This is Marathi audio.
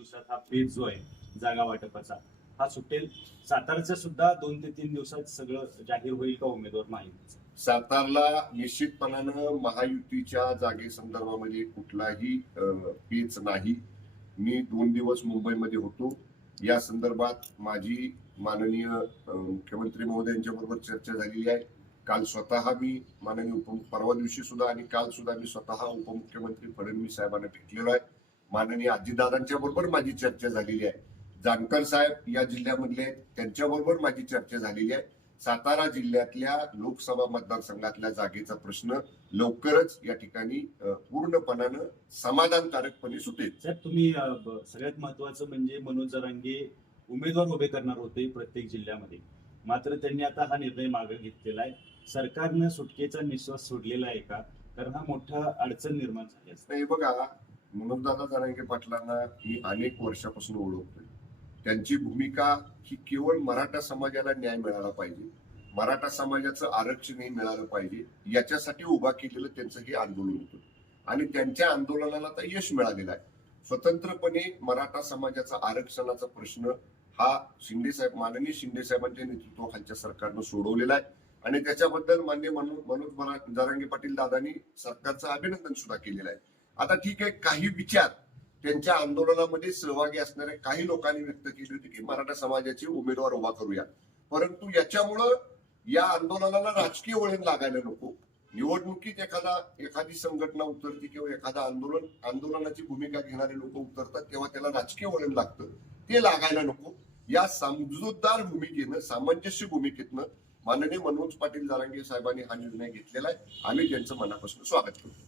दिवसात हा पेज जो आहे जागा वाटपाचा हा सुटेल. सातारचं सुद्धा 2 ते 3 दिवसात सगळं जाहीर होईल का उमेदवार माहिती? सातारला निश्चितपणानं महायुतीच्या जागेसंदर्भामध्ये कुठलाही पेच नाही. मी 2 दिवस मुंबईमध्ये होतो. या संदर्भात माझी माननीय मुख्यमंत्री महोदयांच्या बरोबर चर्चा झालेली आहे. काल स्वतः मी माननीय परवा दिवशी सुद्धा आणि काल सुद्धा मी स्वतः उपमुख्यमंत्री फडणवीस साहेबांना भेटलेलो आहे. माननीय अजितदादांच्या बरोबर माझी चर्चा झालेली आहे. जानकर साहेब या जिल्ह्यामधले त्यांच्याबरोबर माझी चर्चा झालेली आहे. सातारा जिल्ह्यातल्या लोकसभा मतदारसंघातल्या जागेचा प्रश्न लवकरच या ठिकाणी पूर्णपणानं समाधानकारकपणे सुटेल. साहेब, तुम्ही सगळ्यात महत्वाचं म्हणजे मनोज जरांगे उमेदवार उभे करणार होते प्रत्येक जिल्ह्यामध्ये, मात्र त्यांनी आता हा निर्णय मागे घेतलेला आहे. सरकारनं सुटकेचा निश्वास सोडलेला आहे का? कारण हा मोठा अडचण निर्माण झाली असते. नाही बघा, मनोजदादा जरांगे पाटलांना मी अनेक वर्षापासून ओळखतोय. त्यांची भूमिका ही केवळ मराठा समाजाला न्याय मिळाला पाहिजे, मराठा समाजाचं आरक्षणही मिळालं पाहिजे याच्यासाठी उभा केलेलं त्यांचं हे आंदोलन होतं आणि त्यांच्या आंदोलनाला तर यश मिळालेलं आहे. स्वतंत्रपणे मराठा समाजाचा आरक्षणाचा प्रश्न हा माननीय शिंदे साहेबांच्या नेतृत्वाखालच्या सरकारनं सोडवलेला आहे आणि त्याच्याबद्दल माननीय मनोज जरांगे पाटील दादांनी सरकारचं अभिनंदन सुद्धा केलेलं आहे. आता ठीक आहे, काही विचार त्यांच्या आंदोलनामध्ये सहभागी असणाऱ्या काही लोकांनी व्यक्त केली होती की मराठा समाजाचे उमेदवार उभा करूया, परंतु याच्यामुळं या आंदोलनाला राजकीय वळण लागायला नको. निवडणुकीत एखादी संघटना उतरते किंवा एखादा आंदोलनाची भूमिका घेणारे लोक उतरतात तेव्हा त्याला राजकीय वळण लागतं, ते लागायला नको. या समजूतदार भूमिकेनं, सामंजस्य भूमिकेतनं माननीय मनोज पाटील जरांगे साहेबांनी हा निर्णय घेतलेला आहे. आम्ही त्यांचं मनापासून स्वागत करतो.